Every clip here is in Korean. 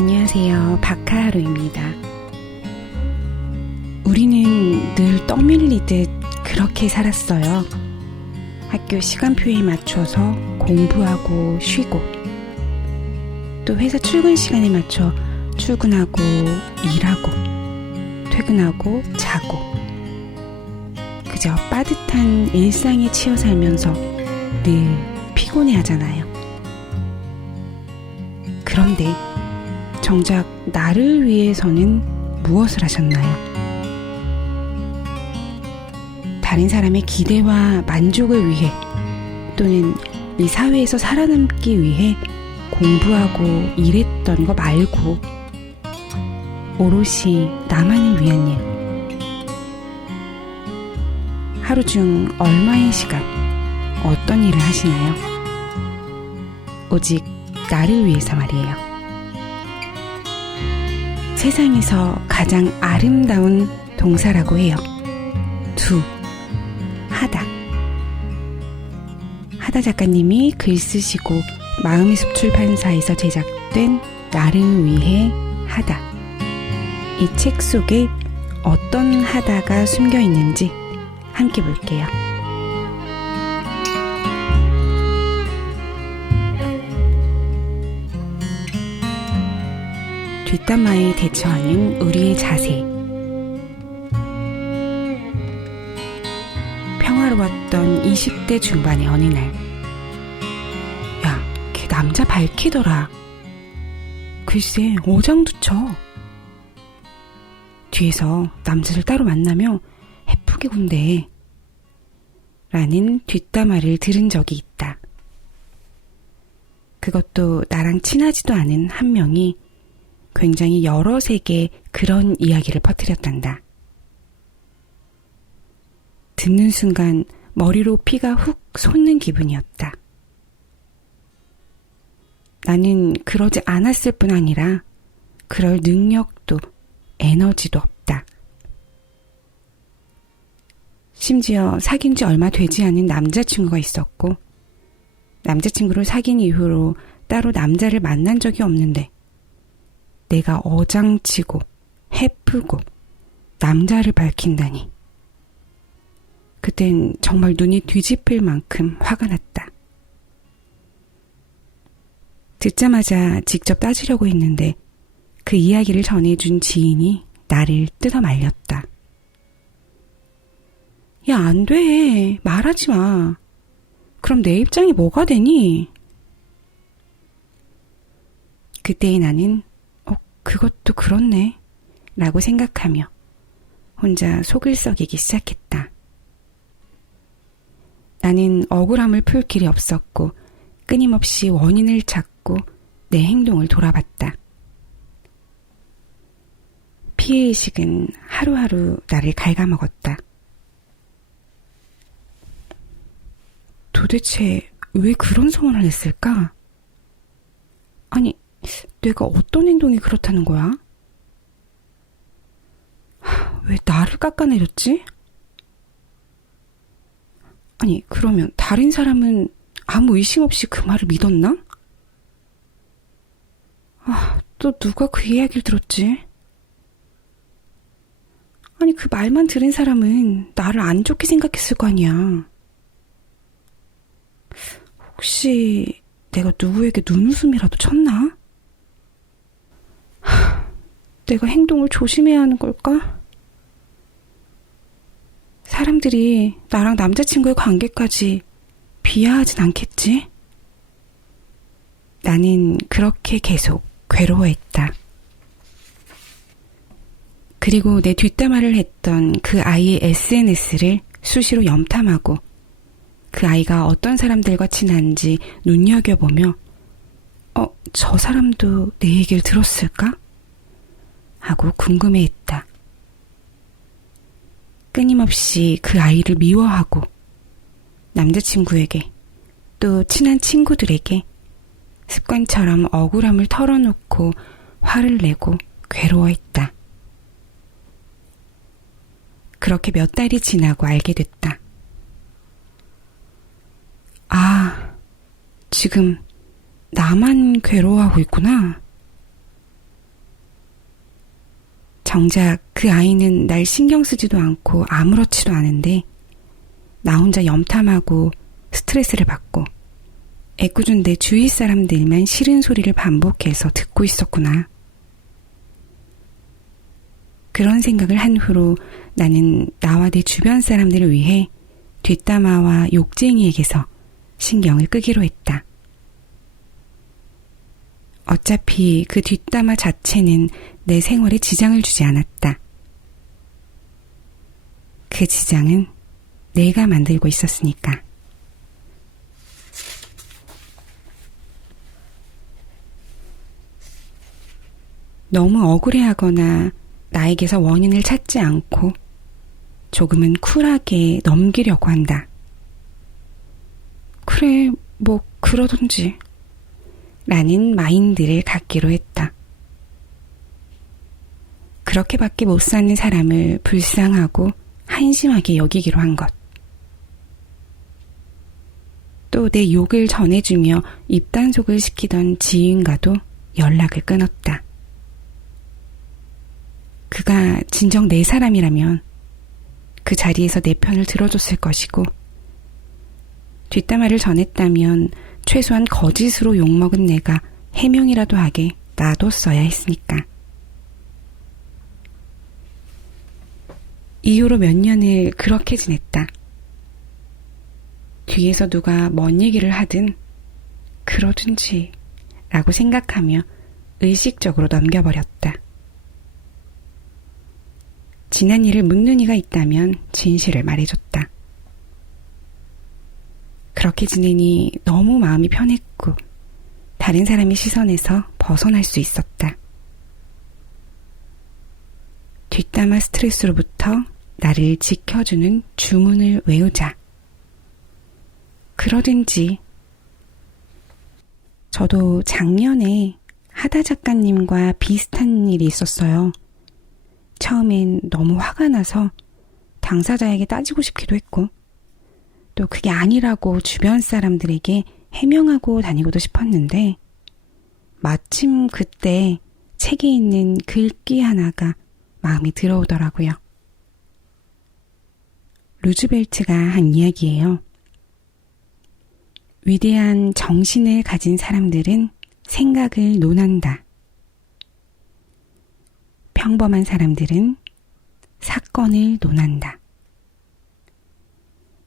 안녕하세요. 박하하루입니다. 우리는 늘 떠밀리듯 그렇게 살았어요. 학교 시간표에 맞춰서 공부하고 쉬고, 또 회사 출근 시간에 맞춰 출근하고 일하고, 퇴근하고 자고, 그저 빠듯한 일상에 치여 살면서 늘 피곤해하잖아요. 그런데 정작 나를 위해서는 무엇을 하셨나요? 다른 사람의 기대와 만족을 위해, 또는 이 사회에서 살아남기 위해 공부하고 일했던 거 말고 오롯이 나만을 위한 일. 하루 중 얼마의 시간, 어떤 일을 하시나요? 오직 나를 위해서 말이에요. 세상에서 가장 아름다운 동사라고 해요. 하다. 하다 작가님이 글 쓰시고 마음의 숲 출판사에서 제작된 나를 위해 하다. 이 책 속에 어떤 하다가 숨겨 있는지 함께 볼게요. 뒷담화에 대처하는 우리의 자세. 평화로웠던 20대 중반의 어느 날, 야, 걔 남자 밝히더라. 글쎄, 어장도 쳐. 뒤에서 남자를 따로 만나며 해프게 군대 라는 뒷담화를 들은 적이 있다. 그것도 나랑 친하지도 않은 한 명이 굉장히 여러 색의 그런 이야기를 퍼뜨렸단다. 듣는 순간 머리로 피가 훅 솟는 기분이었다. 나는 그러지 않았을 뿐 아니라 그럴 능력도 에너지도 없다. 심지어 사귄 지 얼마 되지 않은 남자친구가 있었고, 남자친구를 사귄 이후로 따로 남자를 만난 적이 없는데 내가 어장치고 해프고 남자를 밝힌다니. 그땐 정말 눈이 뒤집힐 만큼 화가 났다. 듣자마자 직접 따지려고 했는데 그 이야기를 전해준 지인이 나를 뜯어 말렸다. 야, 안 돼. 말하지 마. 그럼 내 입장이 뭐가 되니? 그때의 나는 그것도 그렇네 라고 생각하며 혼자 속을 썩이기 시작했다. 나는 억울함을 풀 길이 없었고 끊임없이 원인을 찾고 내 행동을 돌아봤다. 피해의식은 하루하루 나를 갉아먹었다. 도대체 왜 그런 소문을 냈을까? 아니, 내가 어떤 행동이 그렇다는 거야? 왜 나를 깎아내렸지? 아니, 그러면 다른 사람은 아무 의심 없이 그 말을 믿었나? 또 누가 그 이야기를 들었지? 아니, 그 말만 들은 사람은 나를 안 좋게 생각했을 거 아니야. 혹시 내가 누구에게 눈웃음이라도 쳤나? 내가 행동을 조심해야 하는 걸까? 사람들이 나랑 남자친구의 관계까지 비하하진 않겠지? 나는 그렇게 계속 괴로워했다. 그리고 내 뒷담화를 했던 그 아이의 SNS를 수시로 염탐하고 그 아이가 어떤 사람들과 친한지 눈여겨보며 저 사람도 내 얘기를 들었을까? 하고 궁금해했다. 끊임없이 그 아이를 미워하고 남자친구에게 또 친한 친구들에게 습관처럼 억울함을 털어놓고 화를 내고 괴로워했다. 그렇게 몇 달이 지나고 알게 됐다. 지금 나만 괴로워하고 있구나. 정작 그 아이는 날 신경 쓰지도 않고 아무렇지도 않은데 나 혼자 염탐하고 스트레스를 받고 애꿎은 내 주위 사람들만 싫은 소리를 반복해서 듣고 있었구나. 그런 생각을 한 후로 나는 나와 내 주변 사람들을 위해 뒷담화와 욕쟁이에게서 신경을 끄기로 했다. 어차피 그 뒷담화 자체는 내 생활에 지장을 주지 않았다. 그 지장은 내가 만들고 있었으니까. 너무 억울해하거나 나에게서 원인을 찾지 않고 조금은 쿨하게 넘기려고 한다. 그래, 뭐 그러던지 라는 마인드를 갖기로 했다. 그렇게밖에 못 사는 사람을 불쌍하고 한심하게 여기기로 한 것. 또 내 욕을 전해주며 입단속을 시키던 지인과도 연락을 끊었다. 그가 진정 내 사람이라면 그 자리에서 내 편을 들어줬을 것이고 뒷담화를 전했다면 최소한 거짓으로 욕먹은 내가 해명이라도 하게 놔뒀어야 했으니까. 이후로 몇 년을 그렇게 지냈다. 뒤에서 누가 뭔 얘기를 하든 그러든지 라고 생각하며 의식적으로 넘겨버렸다. 지난 일을 묻는 이가 있다면 진실을 말해줬다. 그렇게 지내니 너무 마음이 편했고 다른 사람의 시선에서 벗어날 수 있었다. 뒷담화 스트레스로부터 나를 지켜주는 주문을 외우자. 그러든지. 저도 작년에 하다 작가님과 비슷한 일이 있었어요. 처음엔 너무 화가 나서 당사자에게 따지고 싶기도 했고 또 그게 아니라고 주변 사람들에게 해명하고 다니고도 싶었는데 마침 그때 책에 있는 글귀 하나가 마음에 들어오더라고요. 루즈벨트가 한 이야기예요. 위대한 정신을 가진 사람들은 생각을 논한다. 평범한 사람들은 사건을 논한다.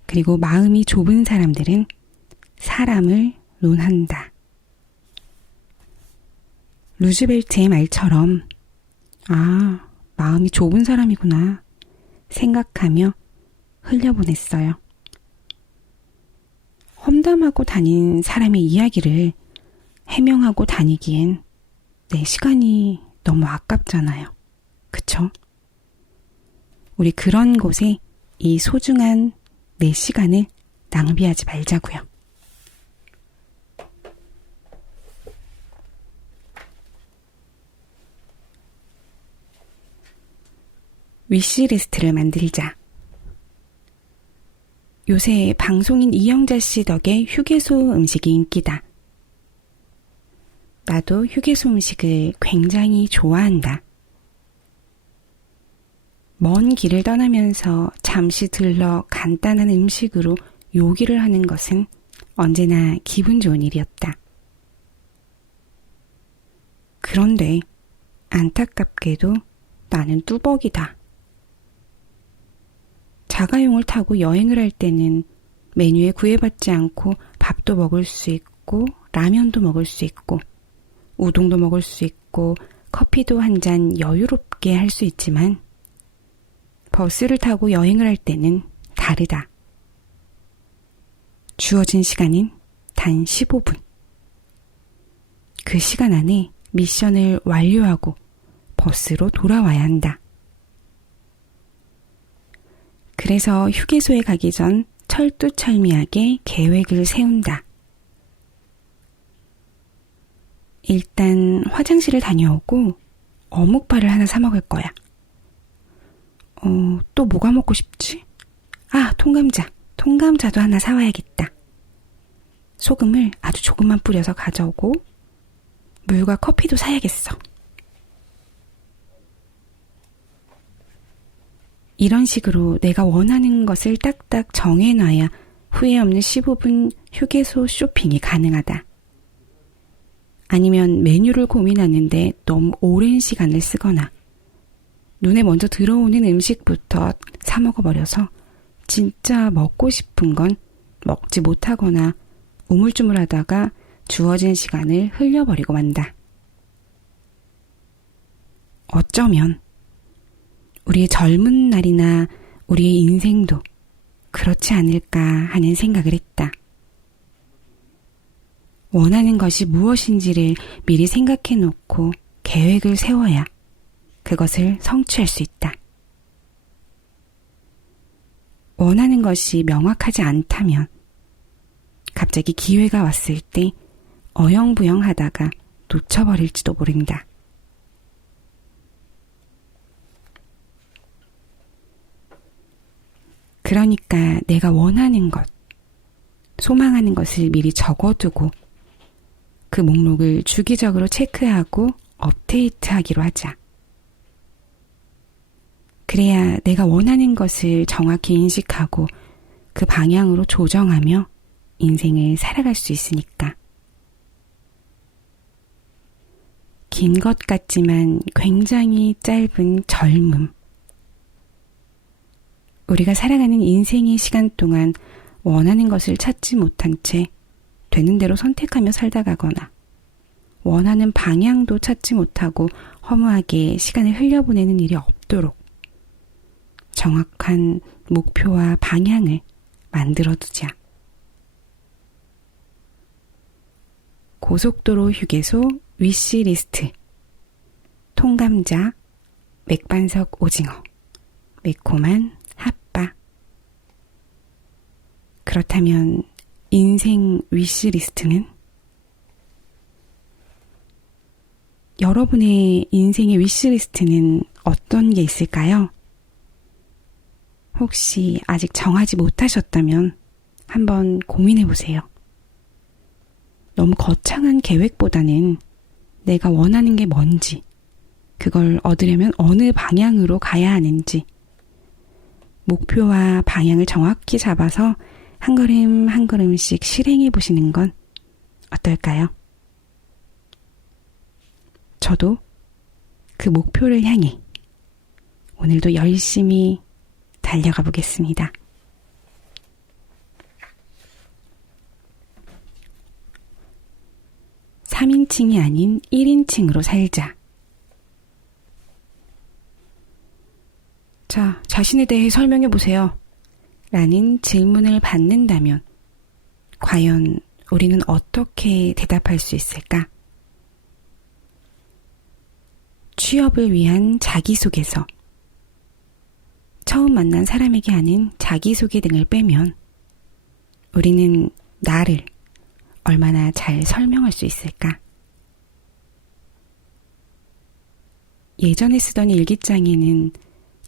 그리고 마음이 좁은 사람들은 사람을 논한다. 루즈벨트의 말처럼 마음이 좁은 사람이구나 생각하며 흘려보냈어요. 험담하고 다닌 사람의 이야기를 해명하고 다니기엔 내 시간이 너무 아깝잖아요. 그쵸? 우리 그런 곳에 이 소중한 내 시간을 낭비하지 말자고요. 위시리스트를 만들자. 요새 방송인 이영자 씨 덕에 휴게소 음식이 인기다. 나도 휴게소 음식을 굉장히 좋아한다. 먼 길을 떠나면서 잠시 들러 간단한 음식으로 요기를 하는 것은 언제나 기분 좋은 일이었다. 그런데 안타깝게도 나는 뚜벅이다. 자가용을 타고 여행을 할 때는 메뉴에 구애받지 않고 밥도 먹을 수 있고 라면도 먹을 수 있고 우동도 먹을 수 있고 커피도 한 잔 여유롭게 할 수 있지만 버스를 타고 여행을 할 때는 다르다. 주어진 시간은 단 15분. 그 시간 안에 미션을 완료하고 버스로 돌아와야 한다. 그래서 휴게소에 가기 전 철두철미하게 계획을 세운다. 일단 화장실을 다녀오고 어묵발을 하나 사 먹을 거야. 또 뭐가 먹고 싶지? 통감자. 통감자도 하나 사와야겠다. 소금을 아주 조금만 뿌려서 가져오고 물과 커피도 사야겠어. 이런 식으로 내가 원하는 것을 딱딱 정해놔야 후회 없는 15분 휴게소 쇼핑이 가능하다. 아니면 메뉴를 고민하는데 너무 오랜 시간을 쓰거나 눈에 먼저 들어오는 음식부터 사 먹어버려서 진짜 먹고 싶은 건 먹지 못하거나 우물쭈물하다가 주어진 시간을 흘려버리고 만다. 어쩌면 우리의 젊은 날이나 우리의 인생도 그렇지 않을까 하는 생각을 했다. 원하는 것이 무엇인지를 미리 생각해 놓고 계획을 세워야 그것을 성취할 수 있다. 원하는 것이 명확하지 않다면 갑자기 기회가 왔을 때 어영부영 하다가 놓쳐버릴지도 모른다. 그러니까 내가 원하는 것, 소망하는 것을 미리 적어두고 그 목록을 주기적으로 체크하고 업데이트하기로 하자. 그래야 내가 원하는 것을 정확히 인식하고 그 방향으로 조정하며 인생을 살아갈 수 있으니까. 긴 것 같지만 굉장히 짧은 젊음. 우리가 살아가는 인생의 시간 동안 원하는 것을 찾지 못한 채 되는 대로 선택하며 살다 가거나 원하는 방향도 찾지 못하고 허무하게 시간을 흘려보내는 일이 없도록 정확한 목표와 방향을 만들어두자. 고속도로 휴게소 위시리스트. 통감자, 맥반석 오징어, 매콤한 핫바. 그렇다면 인생 위시리스트는? 여러분의 인생의 위시리스트는 어떤 게 있을까요? 혹시 아직 정하지 못하셨다면 한번 고민해 보세요. 너무 거창한 계획보다는 내가 원하는 게 뭔지, 그걸 얻으려면 어느 방향으로 가야 하는지, 목표와 방향을 정확히 잡아서 한 걸음 한 걸음씩 실행해 보시는 건 어떨까요? 저도 그 목표를 향해 오늘도 열심히 달려가 보겠습니다. 3인칭이 아닌 1인칭으로 살자. 자, 자신에 대해 설명해 보세요. 라는 질문을 받는다면 과연 우리는 어떻게 대답할 수 있을까? 취업을 위한 자기소개서. 처음 만난 사람에게 하는 자기소개 등을 빼면 우리는 나를 얼마나 잘 설명할 수 있을까? 예전에 쓰던 일기장에는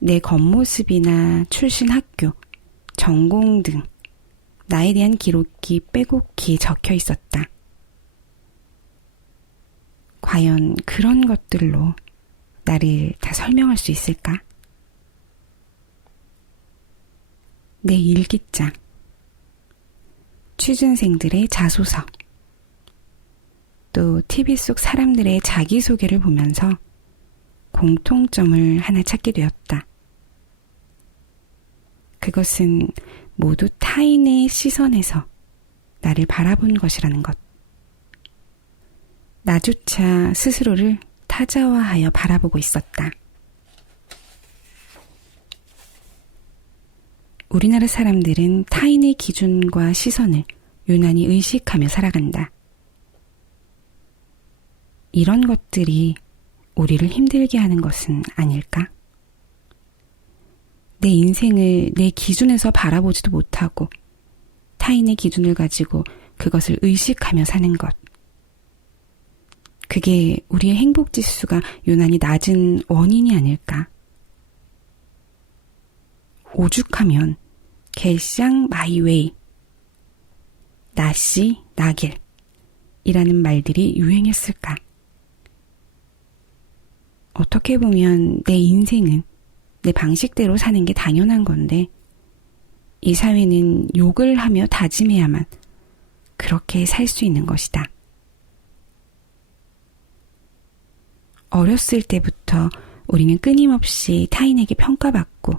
내 겉모습이나 출신 학교, 전공 등 나에 대한 기록이 빼곡히 적혀 있었다. 과연 그런 것들로 나를 다 설명할 수 있을까? 내 일기장, 취준생들의 자소서, 또 TV 속 사람들의 자기소개를 보면서 공통점을 하나 찾게 되었다. 그것은 모두 타인의 시선에서 나를 바라본 것이라는 것. 나조차 스스로를 타자화하여 바라보고 있었다. 우리나라 사람들은 타인의 기준과 시선을 유난히 의식하며 살아간다. 이런 것들이 우리를 힘들게 하는 것은 아닐까? 내 인생을 내 기준에서 바라보지도 못하고 타인의 기준을 가지고 그것을 의식하며 사는 것. 그게 우리의 행복지수가 유난히 낮은 원인이 아닐까? 오죽하면 갤샹 마이웨이, 나씨 나길 이라는 말들이 유행했을까? 어떻게 보면 내 인생은 내 방식대로 사는 게 당연한 건데 이 사회는 욕을 하며 다짐해야만 그렇게 살 수 있는 것이다. 어렸을 때부터 우리는 끊임없이 타인에게 평가받고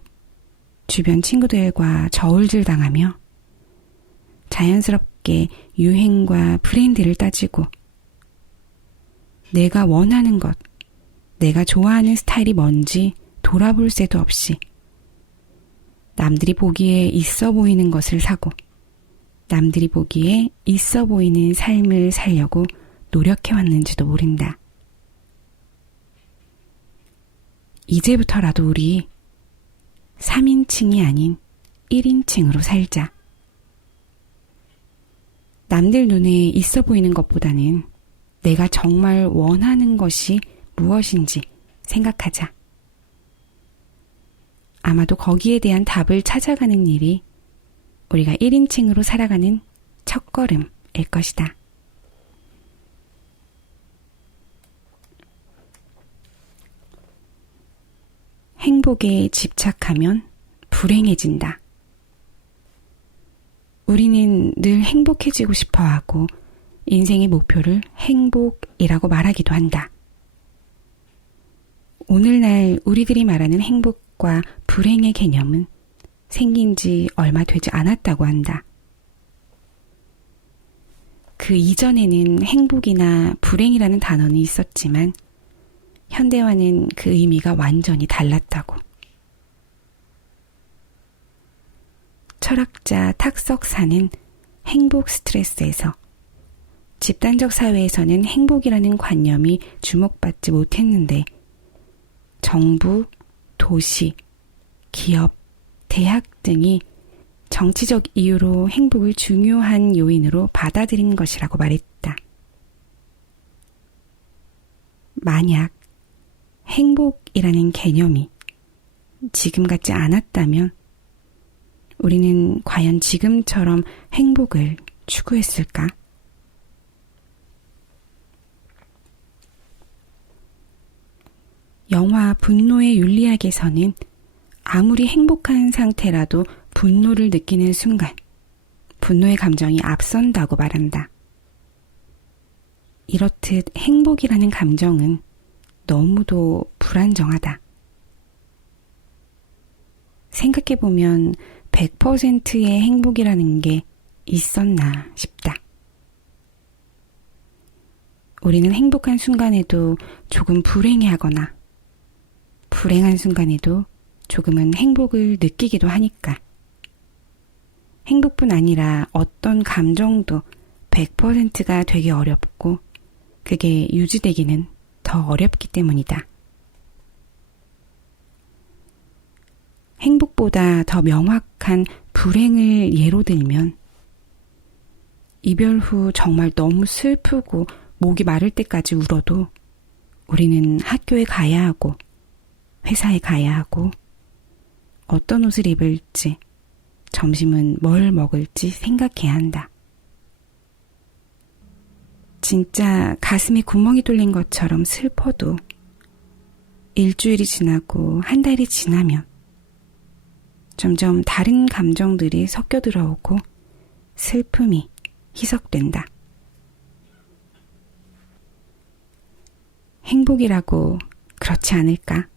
주변 친구들과 저울질당하며 자연스럽게 유행과 브랜드를 따지고 내가 원하는 것, 내가 좋아하는 스타일이 뭔지 돌아볼 새도 없이 남들이 보기에 있어 보이는 것을 사고 남들이 보기에 있어 보이는 삶을 살려고 노력해왔는지도 모른다. 이제부터라도 우리 3인칭이 아닌 1인칭으로 살자. 남들 눈에 있어 보이는 것보다는 내가 정말 원하는 것이 무엇인지 생각하자. 아마도 거기에 대한 답을 찾아가는 일이 우리가 1인칭으로 살아가는 첫걸음일 것이다. 행복에 집착하면 불행해진다. 우리는 늘 행복해지고 싶어 하고 인생의 목표를 행복이라고 말하기도 한다. 오늘날 우리들이 말하는 행복과 불행의 개념은 생긴 지 얼마 되지 않았다고 한다. 그 이전에는 행복이나 불행이라는 단어는 있었지만 현대화는 그 의미가 완전히 달랐다고. 철학자 탁석사는 행복 스트레스에서 집단적 사회에서는 행복이라는 관념이 주목받지 못했는데 정부, 도시, 기업, 대학 등이 정치적 이유로 행복을 중요한 요인으로 받아들인 것이라고 말했다. 만약 행복이라는 개념이 지금 같지 않았다면 우리는 과연 지금처럼 행복을 추구했을까? 영화 분노의 윤리학에서는 아무리 행복한 상태라도 분노를 느끼는 순간 분노의 감정이 앞선다고 말한다. 이렇듯 행복이라는 감정은 너무도 불안정하다. 생각해보면 100%의 행복이라는 게 있었나 싶다. 우리는 행복한 순간에도 조금 불행해하거나 불행한 순간에도 조금은 행복을 느끼기도 하니까. 행복뿐 아니라 어떤 감정도 100%가 되기 어렵고 그게 유지되기는 더 어렵기 때문이다. 행복보다 더 명확한 불행을 예로 들면 이별 후 정말 너무 슬프고 목이 마를 때까지 울어도 우리는 학교에 가야 하고 회사에 가야 하고 어떤 옷을 입을지 점심은 뭘 먹을지 생각해야 한다. 진짜 가슴에 구멍이 뚫린 것처럼 슬퍼도 일주일이 지나고 한 달이 지나면 점점 다른 감정들이 섞여 들어오고 슬픔이 희석된다. 행복이라고 그렇지 않을까?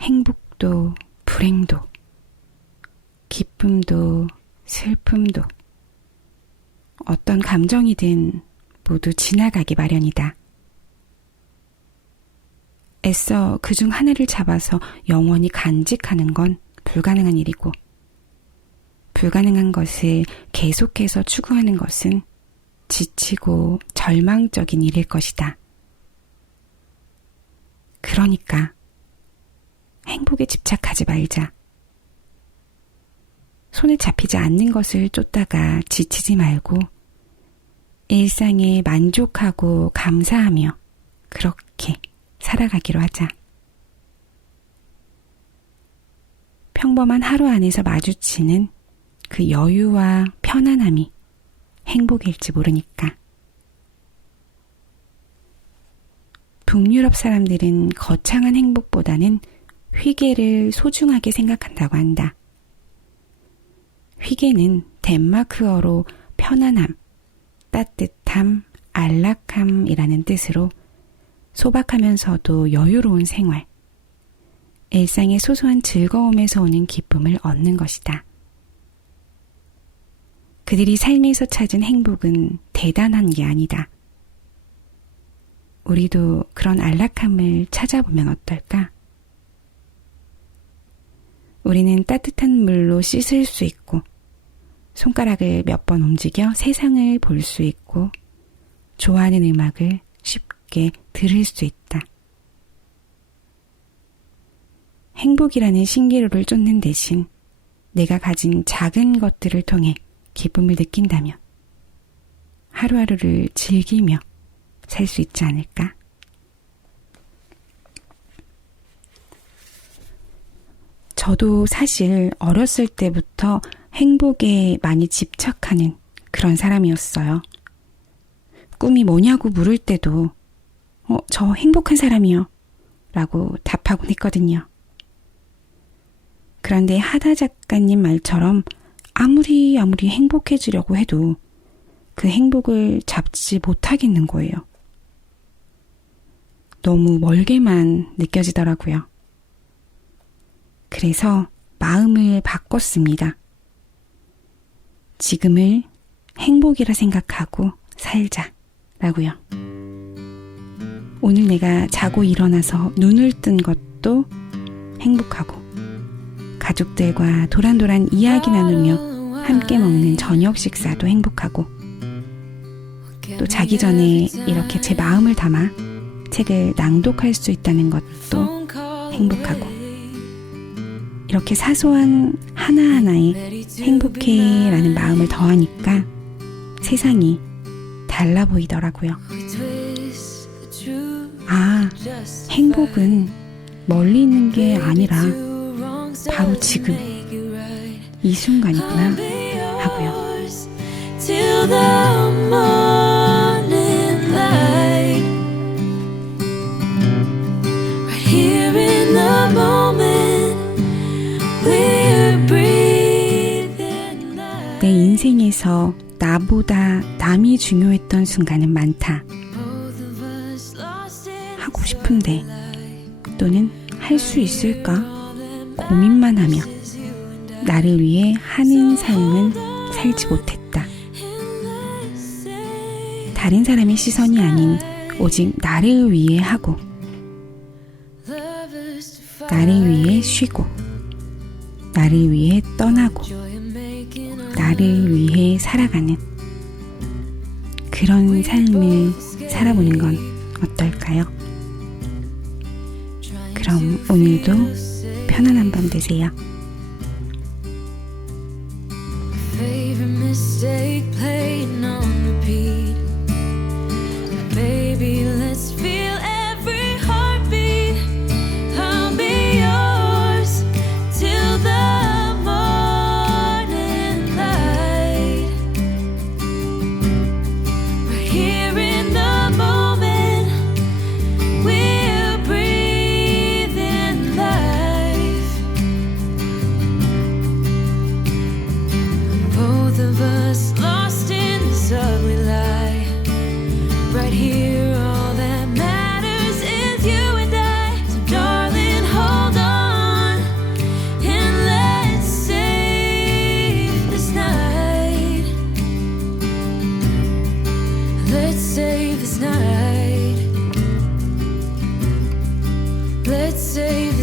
행복도 불행도 기쁨도 슬픔도 어떤 감정이든 모두 지나가기 마련이다. 애써 그중 하나를 잡아서 영원히 간직하는 건 불가능한 일이고 불가능한 것을 계속해서 추구하는 것은 지치고 절망적인 일일 것이다. 그러니까 행복에 집착하지 말자. 손에 잡히지 않는 것을 쫓다가 지치지 말고 일상에 만족하고 감사하며 그렇게 살아가기로 하자. 평범한 하루 안에서 마주치는 그 여유와 편안함이 행복일지 모르니까. 북유럽 사람들은 거창한 행복보다는 휘게를 소중하게 생각한다고 한다. 휘게는 덴마크어로 편안함, 따뜻함, 안락함이라는 뜻으로 소박하면서도 여유로운 생활, 일상의 소소한 즐거움에서 오는 기쁨을 얻는 것이다. 그들이 삶에서 찾은 행복은 대단한 게 아니다. 우리도 그런 안락함을 찾아보면 어떨까? 우리는 따뜻한 물로 씻을 수 있고, 손가락을 몇 번 움직여 세상을 볼 수 있고, 좋아하는 음악을 쉽게 들을 수 있다. 행복이라는 신기루를 쫓는 대신 내가 가진 작은 것들을 통해 기쁨을 느낀다면 하루하루를 즐기며 살 수 있지 않을까? 저도 사실 어렸을 때부터 행복에 많이 집착하는 그런 사람이었어요. 꿈이 뭐냐고 물을 때도 저 행복한 사람이요 라고 답하곤 했거든요. 그런데 하다 작가님 말처럼 아무리 행복해지려고 해도 그 행복을 잡지 못하겠는 거예요. 너무 멀게만 느껴지더라고요. 그래서 마음을 바꿨습니다. 지금을 행복이라 생각하고 살자라고요. 오늘 내가 자고 일어나서 눈을 뜬 것도 행복하고, 가족들과 도란도란 이야기 나누며 함께 먹는 저녁 식사도 행복하고, 또 자기 전에 이렇게 제 마음을 담아 책을 낭독할 수 있다는 것도 행복하고, 이렇게 사소한 하나하나에 행복해 라는 마음을 더하니까 세상이 달라 보이더라고요. 아, 행복은 멀리 있는 게 아니라 바로 지금 이 순간이구나 하고요. Till the morning light, right here in the moment we're breathing life. 내 인생에서 나보다 남이 중요했던 순간은 많다. 하고 싶은데 또는 할 수 있을까 고민만 하며 나를 위해 하는 삶은 살지 못했다. 다른 사람의 시선이 아닌 오직 나를 위해 하고, 나를 위해 쉬고, 나를 위해 떠나고, 나를 위해 살아가는 그런 삶을 살아보는 건 어떨까요? 그럼 오늘도 편안한 밤 되세요. Favorite mistake playing on repeat. Baby, let's feel every heartbeat. I'll be yours till the morning light. Right here in the moment, we're breathing life. Both of us lost in this ugly lie. Right here, all that matters is you and I. So darling, hold on and let's save this night. Let's save this night. Let's save